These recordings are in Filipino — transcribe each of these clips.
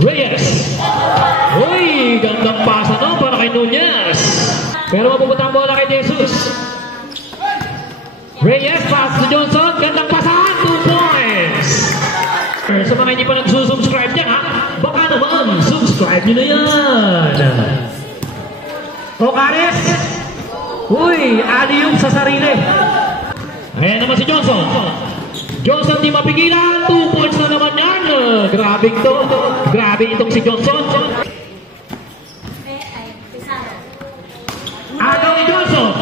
Reyes. Uy, gandang pasa no para kay Nunez. Pero mapupunta ang bola kay Jesus. Reyes, pass to Johnson. Gandang pasahan, 2 points. Sa mga hindi pa nagsusubscribe dyan, ha? Baka naman, subscribe nyo na yan. Ocares. Uy, alley-oop sa sarili. Ayan naman si Johnson. Johnson di mapigilan. 2 points na naman yan. Grabe ito. Grabe itong si Johnson. Agaw ni Johnson.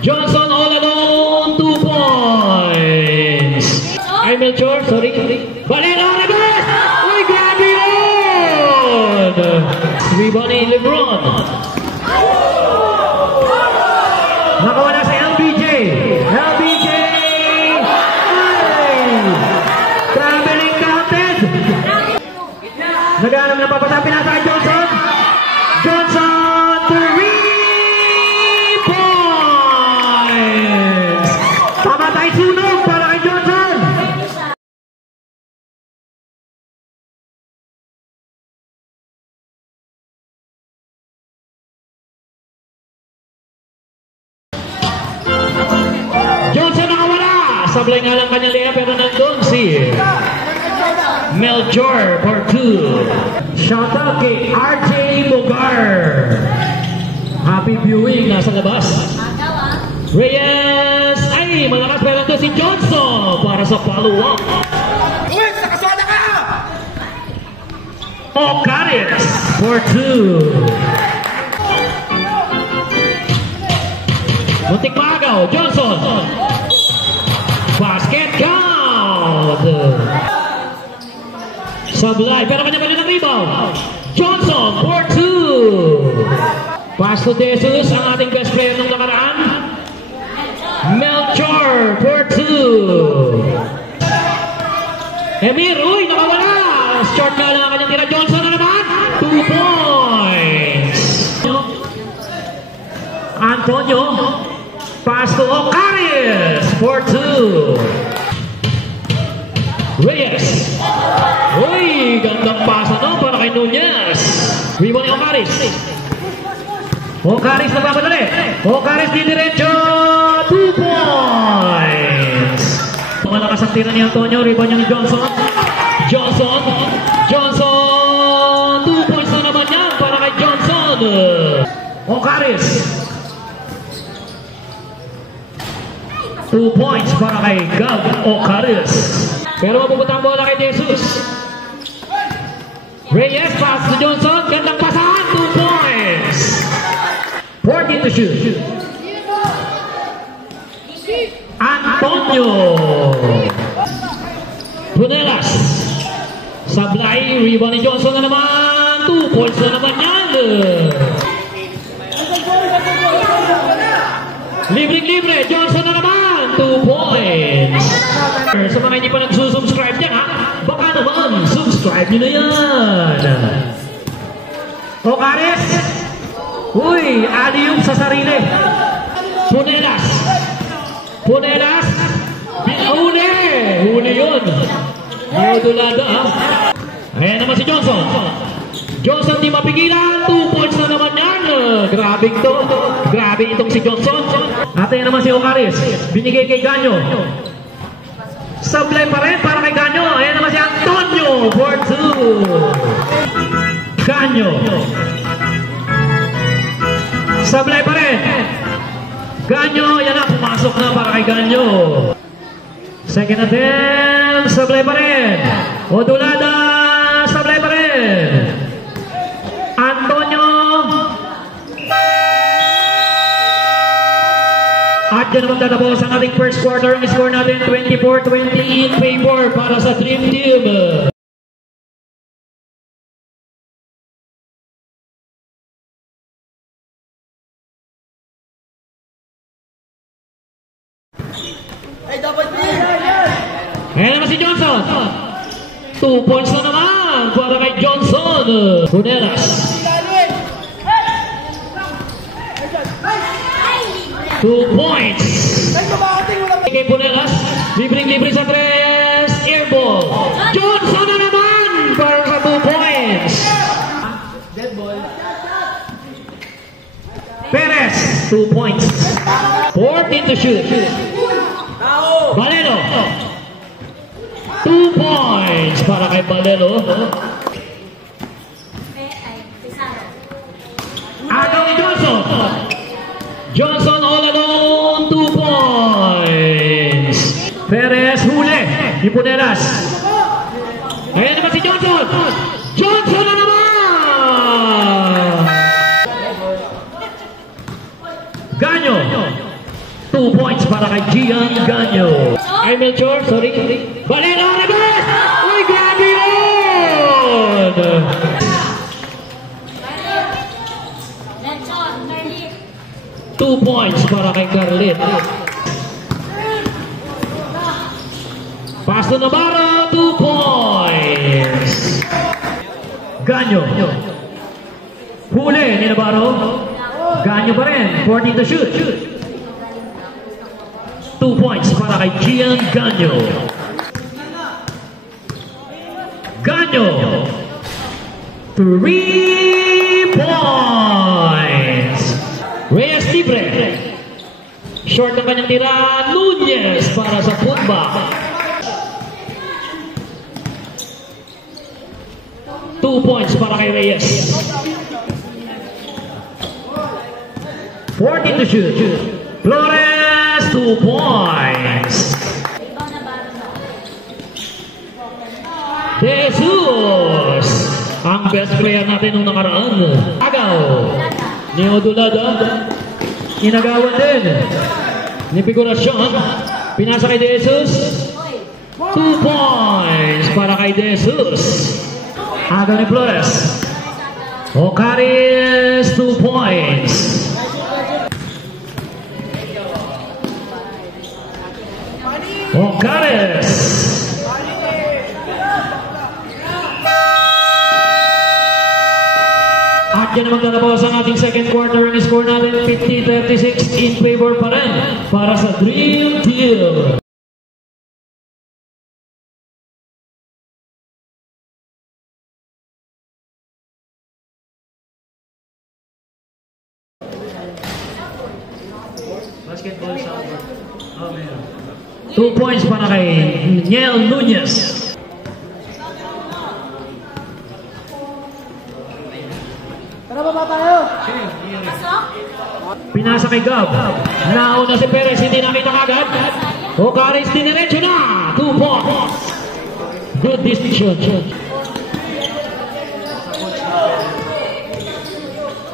Johnson all alone. 2 points. Ay, Melchor. Sorry. Balila na guys. Uy, grabe yun. Rebound ni Lebron. Nakawala si LBJ. LBJ. Traveling counted. Naghanap na papasapin nasa kay Johnson. Johnson, 3 points. Pamatay sunog para kay Johnson. Johnson nakawala. Sablay nga lang kanyang liya pero nandun si Melchor for 2. Shout out kay RJ Mogar. Happy viewing. Nasa labas. Reyes. Ay, malakas pero nandun si Johnson para sa follow-up. Uy, nakasada ka! Ocares for 2. Muntik pagaw. Johnson. Basket count. Sablay. Pero kanya-kanya ng rebound. Johnson for 2. Pass to Jesus. Ang ating best player nung nakaraan. Melchor for 2. Emir. Uy, nakawala. Short nga lang ang kanyang tira. Johnson na naman. 2 points. Antonio. Pass to Ocares for 2. Reyes. Uy, gandang pasa no para kay Nunez. Rebound ni Ocares. Ocares na papadali. Ocares di diretso. 2 points. Malakas ang tira ni Antonio. Rebound niya ni Johnson. Johnson. 2 points na naman yan para kay Johnson. Ocares. 2 points para kay Gab Ocares. Pero mapupunta ang bola kay Jesus. Reyes, pass to Johnson. Gandang pasahan, 2 points. 14 to shoot. Antonio. Punelas. Sablay, rebound ni Johnson na naman. 2 points na naman yan. Libre, Johnson na naman. 2 points. Sa mga hindi pa nagsusubscribe dyan, ha? Baka naman, subscribe nyo na yan. Ocares. Uy, alley-oop sa sarili. Punelas. Huli yun. Yodulada, ha? Ayan naman si Johnson. Johnson di mapigilan. 2 points na naman yan. Grabe ito. Grabe itong si Johnson. At ayan naman si Ocares. Binigay kay Ganyo. Sablay pa rin para kay Ganyo. Ayan naman si Antonio for 2. Ganyo. Sablay pa rin. Ganyo. Yan na. Pumasok na para kay Ganyo. Second attempt. Sablay pa rin. Odulada. Sablay pa rin. Antonio. At dyan naman tatapos ang ating first quarter. Ang score natin 24-20 in favor para sa Dream Team. Ay, dapat din! Ayan naman si Johnson. 2 points na naman para kay Johnson. Punelas. 2 points. Kay Punelas. Libre sa 3. Airball. Johnson na naman para sa 2 points. 2 points. 14 to shoot. Tao! Valero. 2 points para kay Valero. Agaw ni Johnson. Johnson all alone, 2 points. Perez huli. Ipunelas. Ayan naman si Johnson. Johnson na naman! Ganyo. 2 points para kay Gian Ganyo. Ay, Melchor, sorry. Valero Rebes! Uy, grabe yun! 2 points para kay Carlit. Pass to Navarro, 2 points. Ganyo. Huli ni Navarro. Ganyo pa rin. 14 to shoot. 2 points para kay Gian Ganyo. Ganyo. 3 points. Reyes libre. Short ang kanyang tira. Nunez para sa putback. 2 points para kay Reyes. 14 to shoot. Flores, 2 points. Jesus, ang best player natin nung nakaraan. Agaw. Ni Odulada. Inagawan din. Ni Figurasyon. Pinasa kay Jesus. 2 points para kay Jesus. Agaw ni Flores. Ocaris, 2 points. Ocaris. At yan naman tatapos ang ating second quarter. Ang score natin 50-36 in favor pa rin para sa Dream Team. Basketball sound. Oh, man. 2 points para kay Niel Nunez. Tara baba tayo! Pinasa kay Gab. Nauna si Perez, hindi nakita kagad. Ocaris diniretso na. 2 points. Good decision.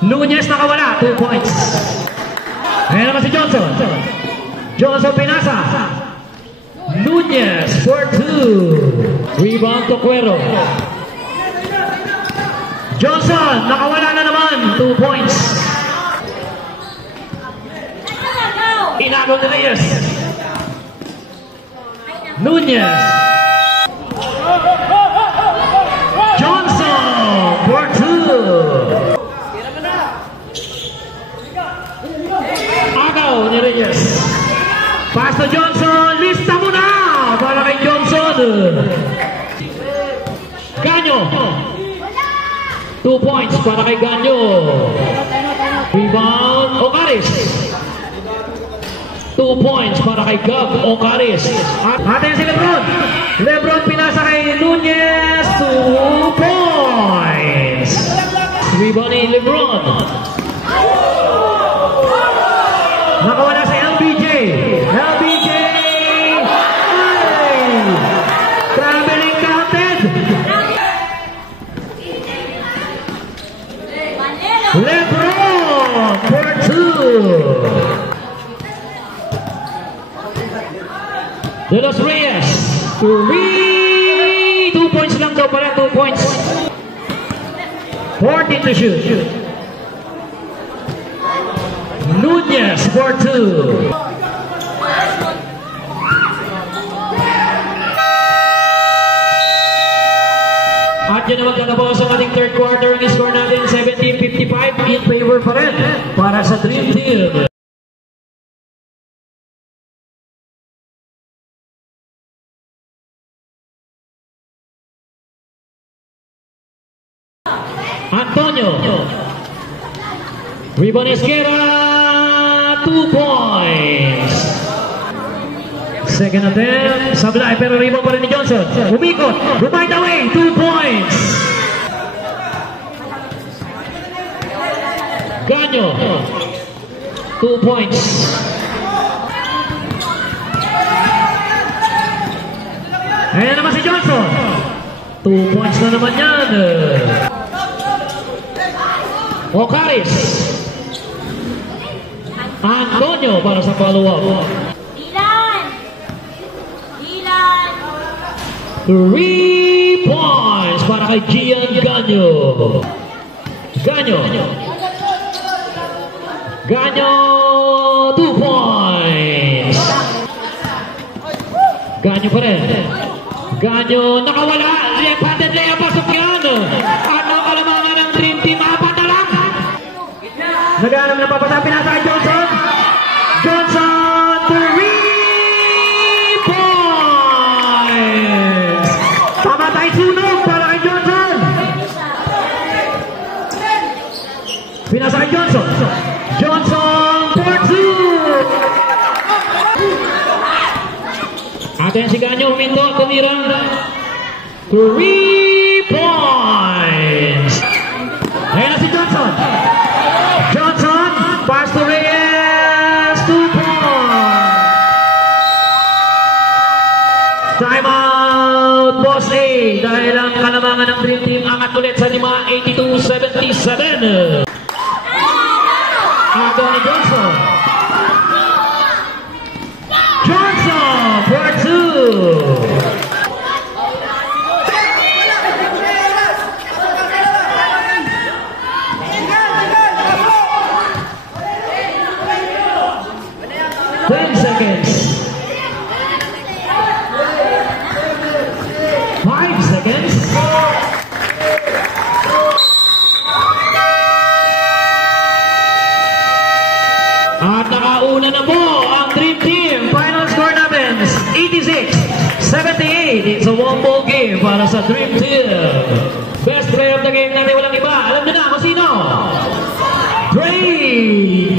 Nunez nakawala. 2 points. Ayan naman si Johnson. Johnson pinasa. Nunez for 2. Rebound to Cuero. Johnson, nakawala na naman. 2 points. Inagaw ni Reyes. Nunez. Johnson for 2. Agaw ni Reyes. Pass to Johnson. Lista mo na para kay Johnson. Ganyo. 2 points para kay Ganyo. Rebound, Ocaris. 2 points para kay Gab Ocaris. Atin si Lebron. Lebron pinasa kay Nunez. 2 points. Rebound ni Lebron. Nakawala si LBJ. LBJ. Ay! Traveling counted. Lebron for 2. De Los Reyes. 2 points lang daw pala. 2 points. 14 to shoot. Nunez for 2. At yan naman tatapos ang ating third quarter. Ang score natin 17-55 in favor pa rin para sa Dream Team. Antonio. Rebound Esquera. 2 points. Second attempt. Sablay, pero rebound pa rin ni Johnson. Umikot. Remind away. 2 points. Ganyo. 2 points. Ayan naman si Johnson. 2 points na naman yan. Ocaris. Antonio para sa follow-up. Dylan! Dylan! 3 points para kay Gian Ganyo. Ganyo. Ganyo, 2 points. Ganyo pa rin. Ganyo, nakawala. Left-handed layup, pasok yan. Ano kalamangan ng Dream Team? Apat na lang. Naghanap na papasa, pinasa kay Johnson. Johnson, 3 points. Pamatay sunog para kay Johnson. Pinasa kay Johnson. Johnson, 4-2. Atin si Ganyo, huminto, tumira. 3 points. Ayan na si Johnson. Johnson, pass to Reyes, 2 points. Time out, Boss A. Dahil ang kalamangan ng Dream Team angat ulit sa 82-77. Anthony Johnson. Johnson for 2. 10 seconds. 5 seconds. At nakauna na po ang Dream Team. Final score natin, 86-78. It's a one-ball game para sa Dream Team. Best player of the game natin, walang iba. Alam nyo na kung sino? Dre